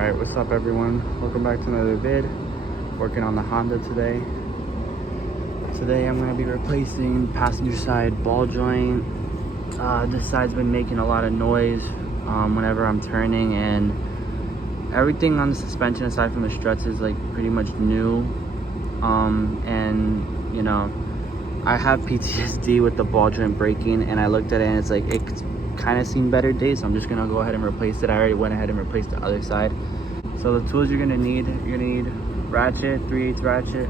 Alright, what's up everyone? Welcome back to another vid. Working on the Honda today. Today I'm going to be replacing passenger side ball joint. This side's been making a lot of noise whenever I'm turning, and everything on the suspension aside from the struts is like pretty much new. And you know, I have PTSD with the ball joint braking, and I looked at it and it's like it's kind of seen better days, so I'm just gonna go ahead and replace it. I already went ahead and replaced the other side. So the tools you're gonna need ratchet, 3/8 ratchet,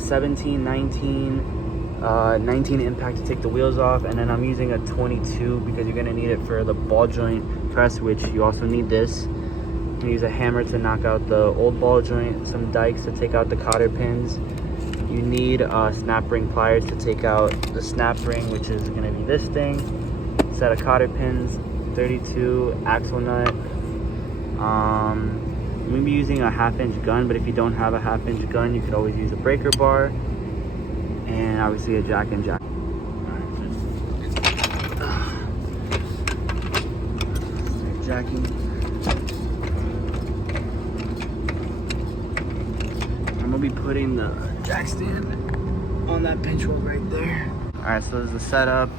17, 19 impact to take the wheels off, and then I'm using a 22 because you're gonna need it for the ball joint press, which you also need this. I'm gonna use a hammer to knock out the old ball joint, some dikes to take out the cotter pins. You need snap ring pliers to take out the snap ring, which is gonna be this thing. Set of cotter pins, 32 axle nut. I'm gonna be using a 1/2-inch gun, but if you don't have a 1/2-inch gun, you could always use a breaker bar, and obviously a jack and jack. Start jacking. I'm gonna be putting the jack stand on that pinch hole right there. All right, so this is the setup.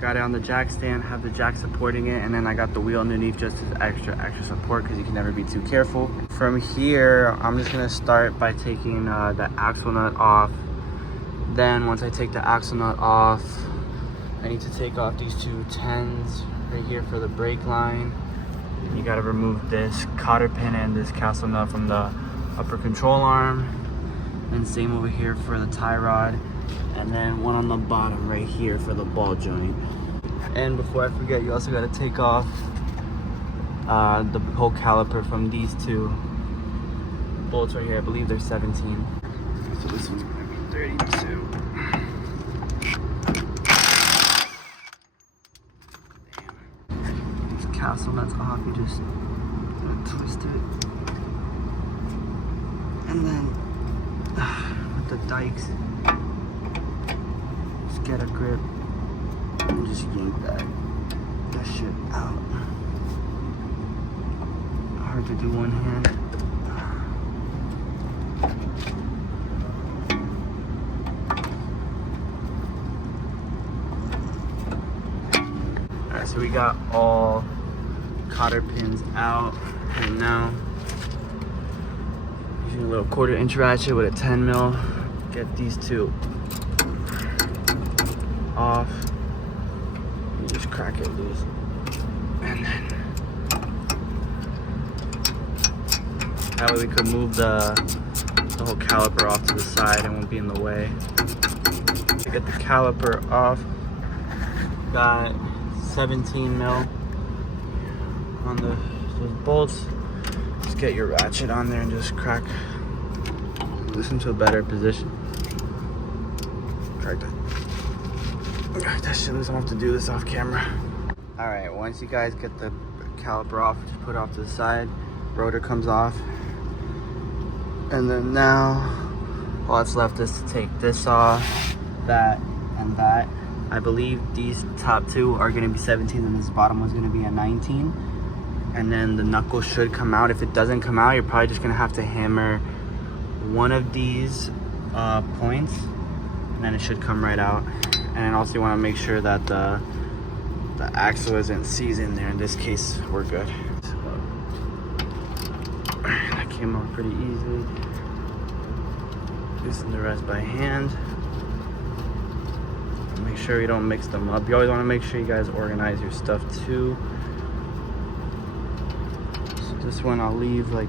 Got it on the jack stand, have the jack supporting it, and then I got the wheel underneath just as extra support because you can never be too careful. From here, I'm just gonna start by taking the axle nut off. Then once I take the axle nut off, I need to take off these two 10s right here for the brake line. You gotta remove this cotter pin and this castle nut from the upper control arm. And same over here for the tie rod. And then one on the bottom right here for the ball joint. And before I forget, you also got to take off the whole caliper from these two bolts right here. I believe they're 17. So this one's going to be 32. Damn. These castle nuts off, you just twist it. And then with the dikes, get a grip and just yank that shit out. Hard to do one hand. Alright, so we got all cotter pins out, and now using a little 1/4-inch ratchet with a 10 mil, get these two off. You just crack it loose, and then that way we could move the whole caliper off to the side and won't be in the way. To get the caliper off, got 17 mil on those bolts. Just get your ratchet on there and just crack this into a better position. Crack that. That shit loose. I'm gonna have to do this off camera. All right, once you guys get the caliper off, just put it off to the side. Rotor comes off. And then now, all that's left is to take this off, that, and that. I believe these top two are gonna be 17 and this bottom one's gonna be a 19. And then the knuckle should come out. If it doesn't come out, you're probably just gonna have to hammer one of these points, and then it should come right out. And then also you want to make sure that the axle isn't seized in there. In this case, we're good. So, that came off pretty easily. Loosen the rest by hand. Make sure you don't mix them up. You always want to make sure you guys organize your stuff too. So this one I'll leave like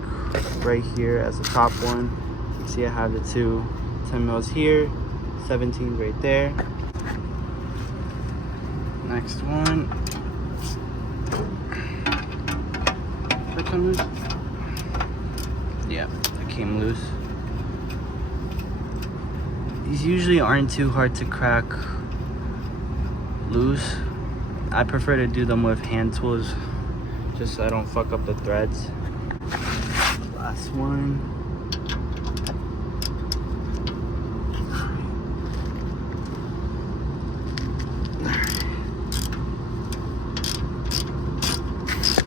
right here as the top one. You see I have the two 10 mils here, 17 right there. Next one. Did that come loose? Yeah, that came loose. These usually aren't too hard to crack loose. I prefer to do them with hand tools just so I don't fuck up the threads. Last one.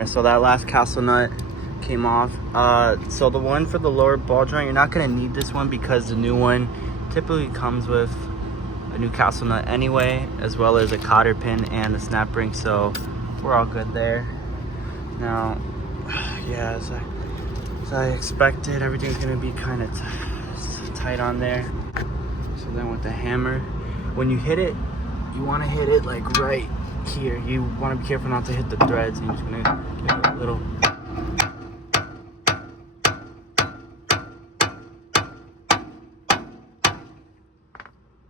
So that last castle nut came off. So the one for the lower ball joint, you're not gonna need this one because the new one typically comes with a new castle nut anyway, as well as a cotter pin and a snap ring, so we're all good there. Now, yeah, as I expected, everything's gonna be kind of tight on there. So then with the hammer, when you hit it, you want to hit it like right here. You want to be careful not to hit the threads. And you're just gonna give it a little.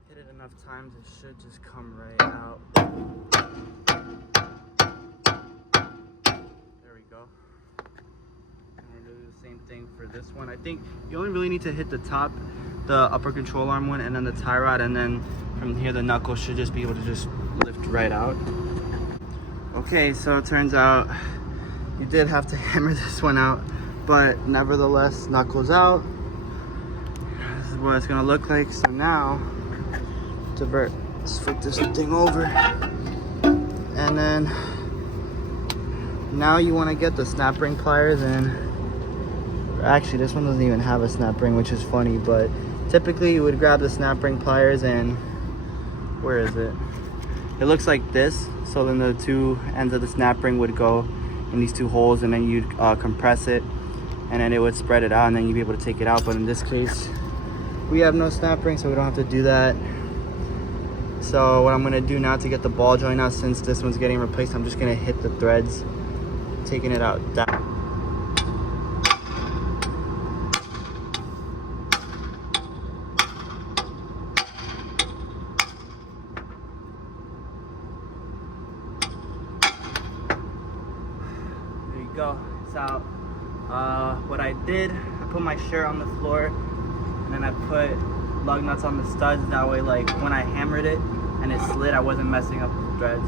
Hit it enough times, it should just come right out. There we go. And we're gonna do the same thing for this one. I think you only really need to hit the top, the upper control arm one, and then the tie rod, and then from here the knuckle should just be able to just lift right out. Okay, so it turns out you did have to hammer this one out, but nevertheless, knuckles out. This is what it's gonna look like. So now, let's flip this thing over, and then now you want to get the snap ring pliers in. Actually, this one doesn't even have a snap ring, which is funny, but typically you would grab the snap ring pliers and where is it? It looks like this. So then the two ends of the snap ring would go in these two holes, and then you'd compress it, and then it would spread it out, and then you'd be able to take it out. But in this case, we have no snap ring, so we don't have to do that. So what I'm gonna do now to get the ball joint out, since this one's getting replaced, I'm just gonna hit the threads, taking it out down. Go, it's out. What I did, I put my shirt on the floor, and then I put lug nuts on the studs. That way, like when I hammered it and it slid, I wasn't messing up the threads.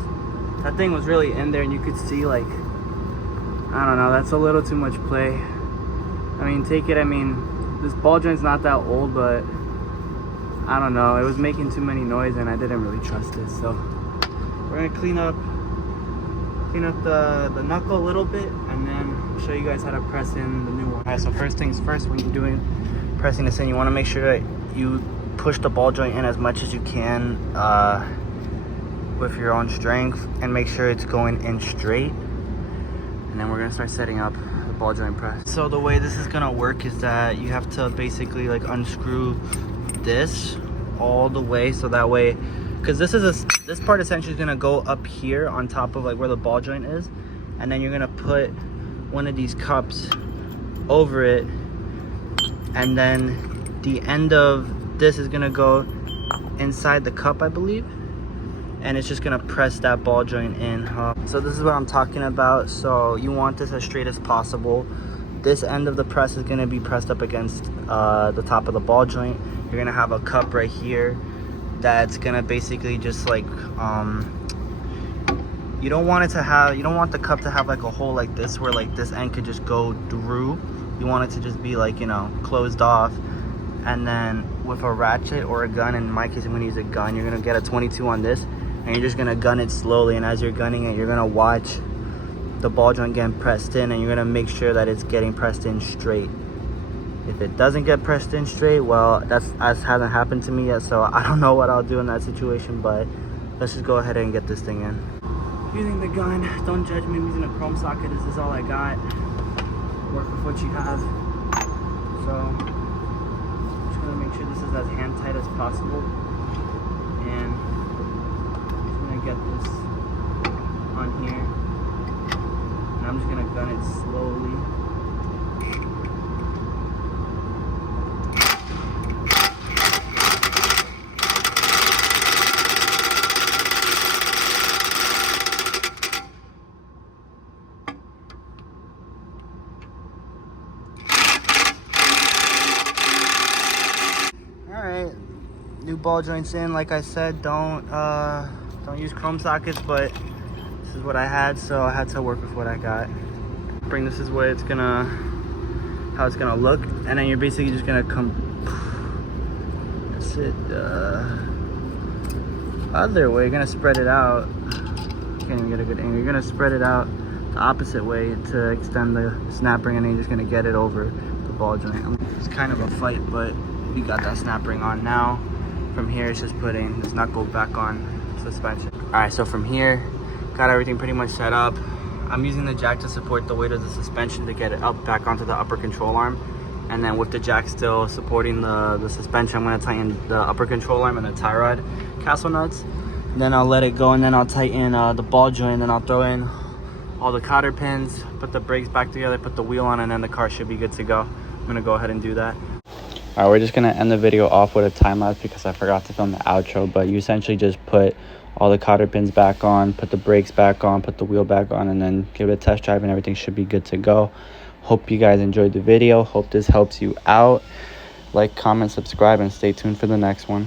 That thing was really in there, and you could see, like, I don't know, that's a little too much play. I mean, this ball joint's not that old, but I don't know, it was making too many noise, and I didn't really trust it. So we're gonna clean up the knuckle a little bit, and then show you guys how to press in the new one. Alright, so first things first, when you're pressing this in, you want to make sure that you push the ball joint in as much as you can with your own strength, and make sure it's going in straight. And then we're gonna start setting up the ball joint press. So the way this is gonna work is that you have to basically like unscrew this all the way, so that way, because this part essentially is gonna go up here on top of like where the ball joint is, and then you're gonna put one of these cups over it, and then the end of this is gonna go inside the cup, I believe, and it's just gonna press that ball joint in. So this is what I'm talking about. So you want this as straight as possible. This end of the press is gonna be pressed up against the top of the ball joint. You're gonna have a cup right here that's gonna basically just like you don't want the cup to have like a hole like this where like this end could just go through. You want it to just be like, you know, closed off. And then with a ratchet or a gun, in my case I'm gonna use a gun, you're gonna get a 22 on this, and you're just gonna gun it slowly, and as you're gunning it, you're gonna watch the ball joint getting pressed in, and you're gonna make sure that it's getting pressed in straight. If it doesn't get pressed in straight, well, that hasn't happened to me yet, so I don't know what I'll do in that situation, but let's just go ahead and get this thing in. Using the gun, don't judge me, I'm using a chrome socket. This is all I got. Work with what you have. So, just gonna make sure this is as hand tight as possible. And I'm just gonna get this on here. And I'm just gonna gun it slowly. New ball joints in. Like I said, don't use chrome sockets, but this is what I had, so I had to work with what I got. This is how it's gonna look, and then you're basically just gonna that's it, other way. You're gonna spread it out. Can't even get a good angle. You're gonna spread it out the opposite way to extend the snap ring, and then you're just gonna get it over the ball joint. It's kind of a fight, but we got that snap ring on now. From here, it's just putting this knuckle back on suspension. All right, so from here, got everything pretty much set up. I'm using the jack to support the weight of the suspension to get it up back onto the upper control arm. And then with the jack still supporting the suspension, I'm gonna tighten the upper control arm and the tie rod castle nuts. Then I'll let it go, and then I'll tighten the ball joint, and then I'll throw in all the cotter pins, put the brakes back together, put the wheel on, and then the car should be good to go. I'm gonna go ahead and do that. All right, we're just gonna end the video off with a time lapse because I forgot to film the outro, but you essentially just put all the cotter pins back on, put the brakes back on, put the wheel back on, and then give it a test drive, and everything should be good to go. Hope you guys enjoyed the video. Hope this helps you out. Like, comment, subscribe, and stay tuned for the next one.